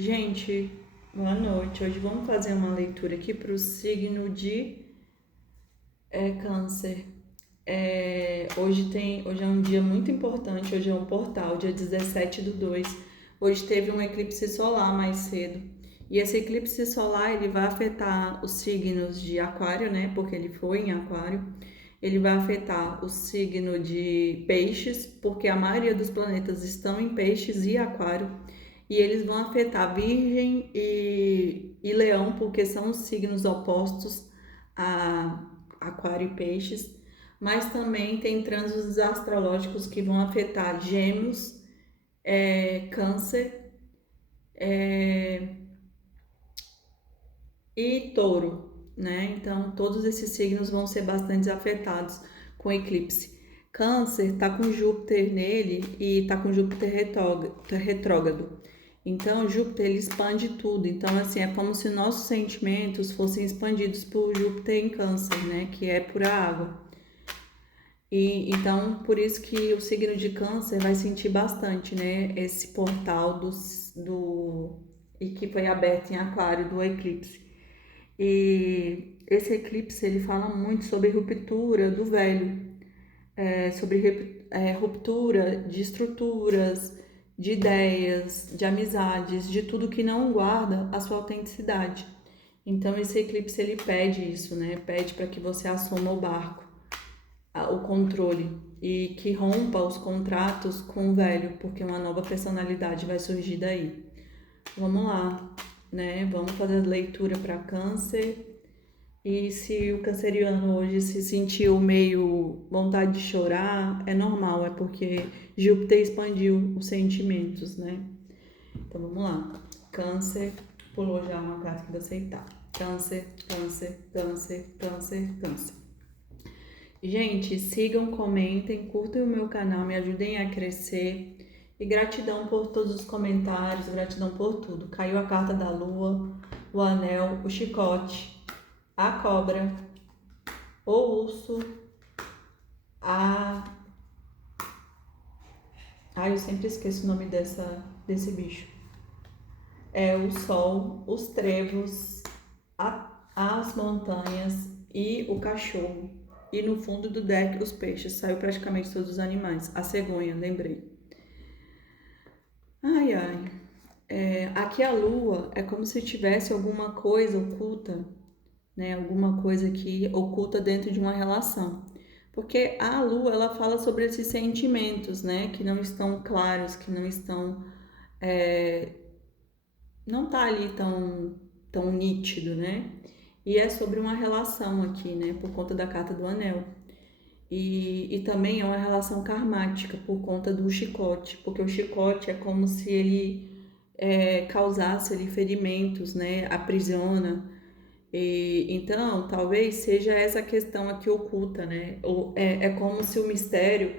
Gente, boa noite. Hoje vamos fazer uma leitura aqui para o signo de Câncer. Hoje é um dia muito importante, hoje é um portal, dia 17/2. Hoje teve um eclipse solar mais cedo. E esse eclipse solar, ele vai afetar os signos de Aquário, né? Porque ele foi em Aquário. Ele vai afetar o signo de Peixes, porque a maioria dos planetas estão em Peixes e Aquário. E eles vão afetar Virgem e Leão, porque são os signos opostos a Aquário e Peixes. Mas também tem trânsitos astrológicos que vão afetar Gêmeos, Câncer e Touro, né? Então, todos esses signos vão ser bastante afetados com eclipse. Câncer tá com Júpiter nele e tá com Júpiter retrógrado. Então, Júpiter ele expande tudo. Então, assim, é como se nossos sentimentos fossem expandidos por Júpiter em Câncer, né? Que é pura água. E então, por isso que o signo de Câncer vai sentir bastante, né? Esse portal e que foi aberto em Aquário do eclipse. E esse eclipse ele fala muito sobre ruptura do velho, sobre ruptura de estruturas, de ideias, de amizades, de tudo que não guarda a sua autenticidade. Então esse eclipse ele pede isso, né? Pede para que você assuma o barco, o controle e que rompa os contratos com o velho, porque uma nova personalidade vai surgir daí. Vamos lá, né? Vamos fazer a leitura para Câncer. E se o canceriano hoje se sentiu meio vontade de chorar, é normal, é porque Júpiter expandiu os sentimentos, né? Então vamos lá. Câncer, pulou já uma carta aqui de aceitar. Câncer, câncer, câncer, câncer, câncer. Gente, sigam, comentem, curtam o meu canal, me ajudem a crescer. E gratidão por todos os comentários, gratidão por tudo. Caiu a carta da lua, o anel, o chicote, a cobra, o urso, a... Ai, eu sempre esqueço o nome desse bicho. O sol, os trevos, as montanhas e o cachorro. E no fundo do deck, os peixes. Saiu praticamente todos os animais. A cegonha, lembrei. Ai, ai. Aqui a lua é como se tivesse alguma coisa oculta, né? Alguma coisa que oculta dentro de uma relação. Porque a lua, ela fala sobre esses sentimentos, né? Que não estão claros, que não estão... não tá ali tão nítido, né? E é sobre uma relação aqui, né? Por conta da carta do anel. E também é uma relação karmática por conta do chicote, porque o chicote é como se ele causasse ali ferimentos, né? Aprisiona. Então, talvez seja essa questão aqui oculta, né? É como se o mistério,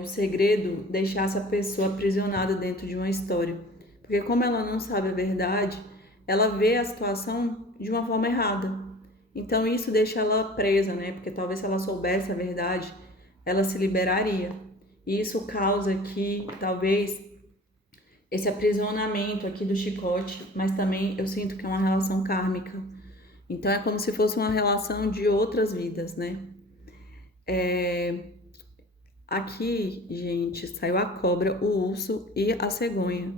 o segredo, deixasse a pessoa aprisionada dentro de uma história. Porque como ela não sabe a verdade, ela vê a situação de uma forma errada. Então isso deixa ela presa, né? Porque talvez se ela soubesse a verdade, ela se liberaria. E isso causa que talvez esse aprisionamento aqui do chicote, mas também eu sinto que é uma relação kármica. Então é como se fosse uma relação de outras vidas, né? Aqui, gente, saiu a cobra, o urso e a cegonha.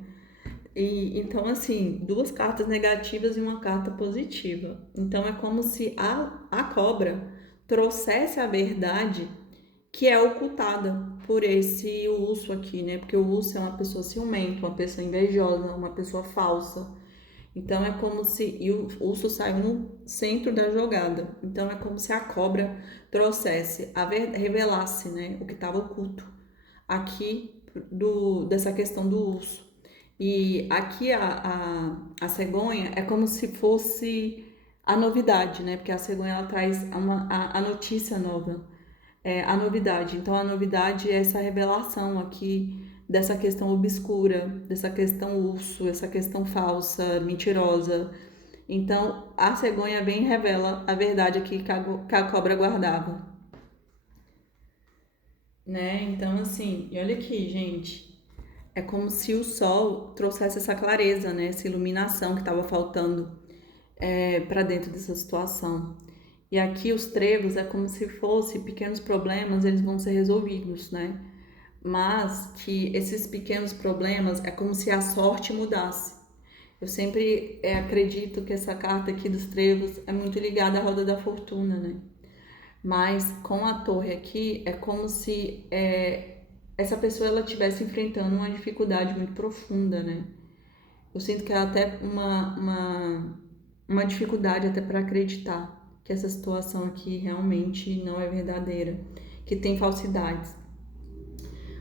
E então, assim, duas cartas negativas e uma carta positiva. Então é como se a cobra trouxesse a verdade que é ocultada por esse urso aqui, né? Porque o urso é uma pessoa ciumenta, uma pessoa invejosa, uma pessoa falsa. Então é como se. E o urso saiu no centro da jogada. Então é como se a cobra trouxesse, revelasse, né, o que estava oculto aqui dessa questão do urso. E aqui a cegonha é como se fosse a novidade, né? Porque a cegonha ela traz a notícia nova, a novidade. Então a novidade é essa revelação aqui dessa questão obscura, dessa questão urso, essa questão falsa, mentirosa. Então a cegonha vem e revela a verdade aqui que a cobra guardava, né? Então assim, e olha aqui, gente. É como se o sol trouxesse essa clareza, né? Essa iluminação que estava faltando para dentro dessa situação. E aqui os trevos é como se fosse pequenos problemas, eles vão ser resolvidos, né? Mas que esses pequenos problemas é como se a sorte mudasse. Eu sempre acredito que essa carta aqui dos trevos é muito ligada à roda da fortuna, né? Mas com a torre aqui é como se essa pessoa ela estivesse enfrentando uma dificuldade muito profunda, né? Eu sinto que é até uma dificuldade até para acreditar que essa situação aqui realmente não é verdadeira, que tem falsidades.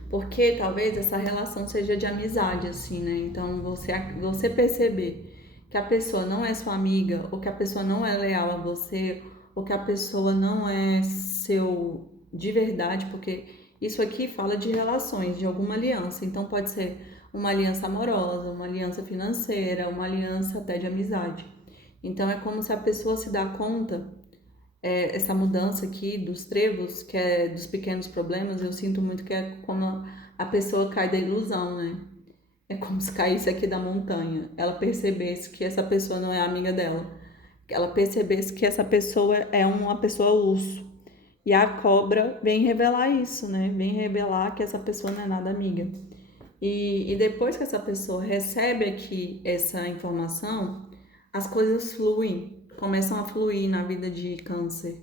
Porque talvez essa relação seja de amizade, assim, né? Então você perceber que a pessoa não é sua amiga, ou que a pessoa não é leal a você, ou que a pessoa não é seu de verdade, porque isso aqui fala de relações, de alguma aliança. Então pode ser uma aliança amorosa, uma aliança financeira, uma aliança até de amizade. Então é como se a pessoa se dá conta, essa mudança aqui dos trevos, que é dos pequenos problemas, eu sinto muito que é como a pessoa cai da ilusão, né? É como se caísse aqui da montanha. Ela percebesse que essa pessoa não é amiga dela. Ela percebesse que essa pessoa é uma pessoa urso. E a cobra vem revelar isso, né? Vem revelar que essa pessoa não é nada amiga. E depois que essa pessoa recebe aqui essa informação, as coisas fluem, começam a fluir na vida de câncer.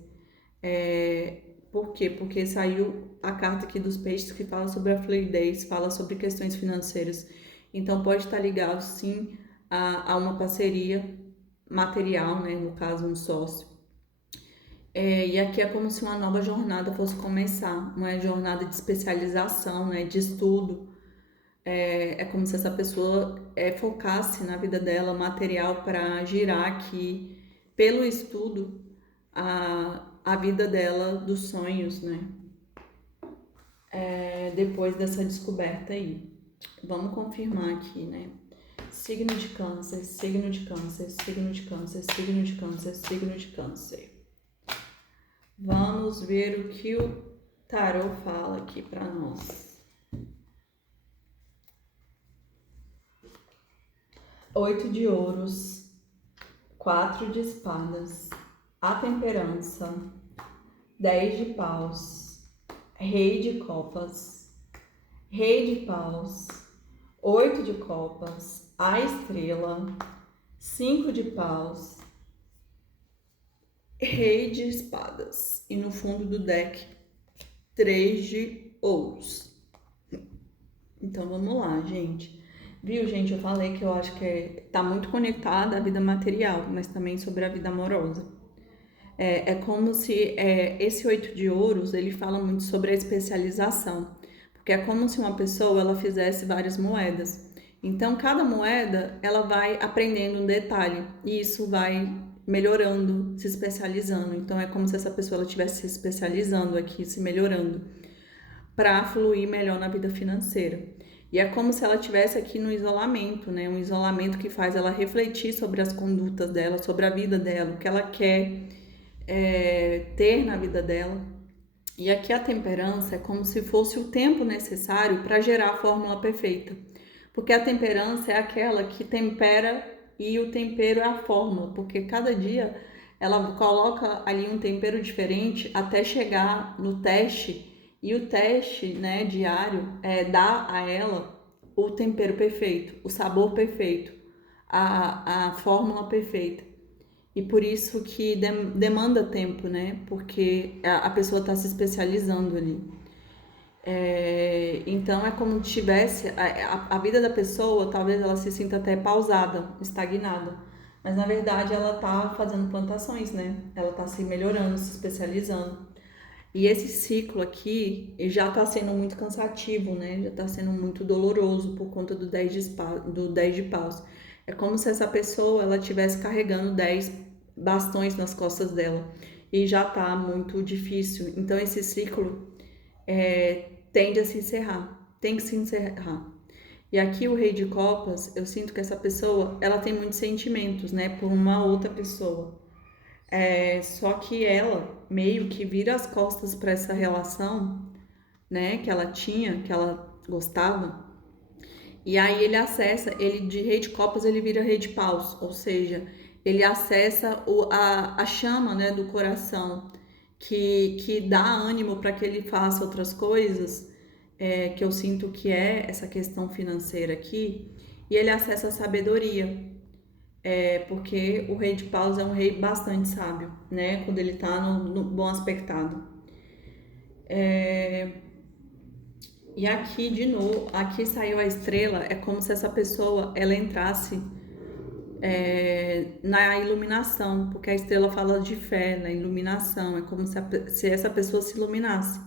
Por quê? Porque saiu a carta aqui dos peixes que fala sobre a fluidez, fala sobre questões financeiras. Então pode estar ligado sim a uma parceria material, né? No caso, um sócio. E aqui é como se uma nova jornada fosse começar, uma jornada de especialização, né? De estudo. É como se essa pessoa focasse na vida dela material para girar aqui, pelo estudo, a vida dela dos sonhos, né? Depois dessa descoberta aí. Vamos confirmar aqui, né? Signo de câncer, signo de câncer, signo de câncer, signo de câncer, signo de câncer. Vamos ver o que o tarô fala aqui para nós. 8 de ouros, 4 de espadas, a temperança, 10 de paus, rei de copas, rei de paus, 8 de copas, a estrela, 5 de paus, rei de espadas. E no fundo do deck, 3 de ouros. Então vamos lá, gente. Viu, gente? Eu falei que eu acho que tá muito conectada à vida material, mas também sobre a vida amorosa. É como se esse 8 de ouros, ele fala muito sobre a especialização. Porque é como se uma pessoa, ela fizesse várias moedas. Então, cada moeda, ela vai aprendendo um detalhe. E isso vai melhorando, se especializando. Então, é como se essa pessoa ela estivesse se especializando aqui, se melhorando, para fluir melhor na vida financeira. E é como se ela estivesse aqui no isolamento, né? Um isolamento que faz ela refletir sobre as condutas dela, sobre a vida dela, o que ela quer ter na vida dela. E aqui a temperança é como se fosse o tempo necessário para gerar a fórmula perfeita. Porque a temperança é aquela que tempera e o tempero é a fórmula, porque cada dia ela coloca ali um tempero diferente até chegar no teste, e o teste, né, diário dá a ela o tempero perfeito, o sabor perfeito, a fórmula perfeita. E por isso que demanda tempo, né? Porque a pessoa está se especializando ali. Então é como se tivesse a vida da pessoa, talvez ela se sinta até pausada, estagnada. Mas na verdade ela tá fazendo plantações, né? Ela tá se melhorando, se especializando. E esse ciclo aqui já tá sendo muito cansativo, né? Já tá sendo muito doloroso por conta do 10 de paus. É como se essa pessoa ela estivesse carregando 10 bastões nas costas dela. E já tá muito difícil. Então esse ciclo tende a se encerrar, tem que se encerrar. E aqui o rei de copas, eu sinto que essa pessoa, ela tem muitos sentimentos, né, por uma outra pessoa. Só que ela meio que vira as costas para essa relação, né, que ela tinha, que ela gostava, E aí ele acessa, ele de rei de copas ele vira rei de paus, ou seja, ele acessa a chama, né, do coração, que dá ânimo para que ele faça outras coisas, que eu sinto que é essa questão financeira aqui, e ele acessa a sabedoria, porque o rei de paus é um rei bastante sábio, né, quando ele tá no bom aspectado. E aqui, de novo, aqui saiu a estrela, é como se essa pessoa, ela entrasse na iluminação, porque a estrela fala de fé, na iluminação, é como se essa pessoa se iluminasse.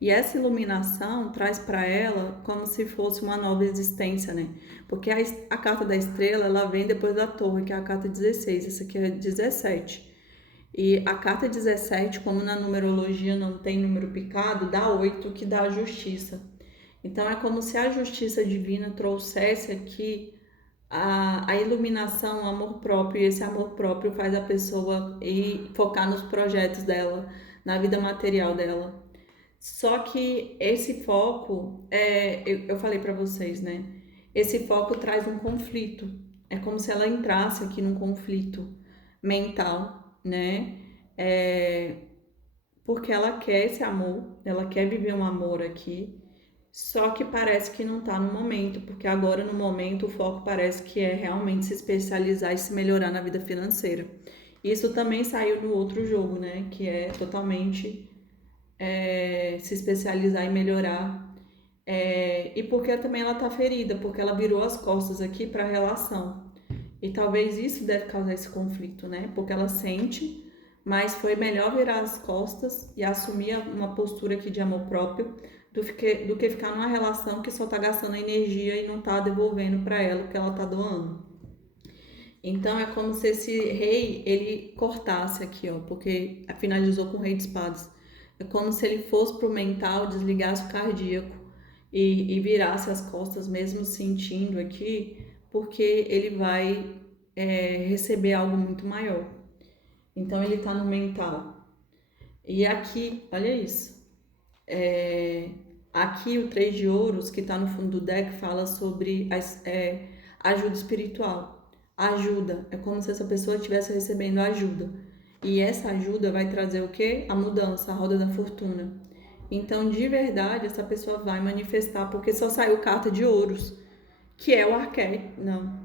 E essa iluminação traz para ela como se fosse uma nova existência, né? Porque a carta da estrela, ela vem depois da torre, que é a carta 16, essa aqui é 17. E a carta 17, como na numerologia não tem número picado, dá 8, que dá a justiça. Então é como se a justiça divina trouxesse aqui a iluminação, o amor próprio, e esse amor próprio faz a pessoa ir focar nos projetos dela, na vida material dela. Só que esse foco, eu falei para vocês, né? Esse foco traz um conflito. É como se ela entrasse aqui num conflito mental, né? É, porque ela quer esse amor, ela quer viver um amor aqui, só que parece que não tá no momento, porque agora no momento o foco parece que é realmente se especializar e se melhorar na vida financeira. Isso também saiu no outro jogo, né? Que é totalmente se especializar e melhorar. E porque também ela tá ferida, porque ela virou as costas aqui para a relação. E talvez isso deve causar esse conflito, né? Porque ela sente, mas foi melhor virar as costas e assumir uma postura aqui de amor próprio do que ficar numa relação que só tá gastando energia e não tá devolvendo para ela o que ela tá doando. Então é como se esse rei, ele cortasse aqui, ó, porque finalizou com o rei de espadas. É como se ele fosse pro mental, desligasse o cardíaco e virasse as costas, mesmo sentindo aqui, porque ele vai receber algo muito maior. Então ele tá no mental. E aqui, olha isso. Aqui o Três de Ouros, que tá no fundo do deck, fala sobre ajuda espiritual. Ajuda, é como se essa pessoa estivesse recebendo ajuda. E essa ajuda vai trazer o quê? A mudança, a roda da fortuna. Então, de verdade, essa pessoa vai manifestar, porque só saiu carta de ouros, que é o arquétipo. Não.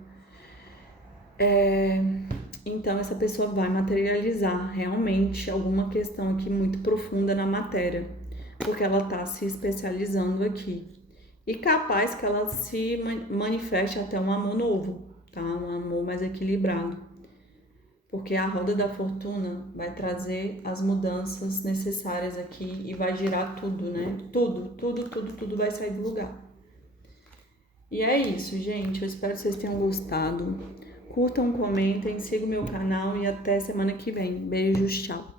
Então, essa pessoa vai materializar realmente alguma questão aqui muito profunda na matéria, porque ela está se especializando aqui. E capaz que ela se manifeste até um amor novo, tá? Um amor mais equilibrado. Porque a roda da fortuna vai trazer as mudanças necessárias aqui e vai girar tudo, né? Tudo vai sair do lugar. E é isso, gente. Eu espero que vocês tenham gostado. Curtam, comentem, sigam o meu canal e até semana que vem. Beijos, tchau.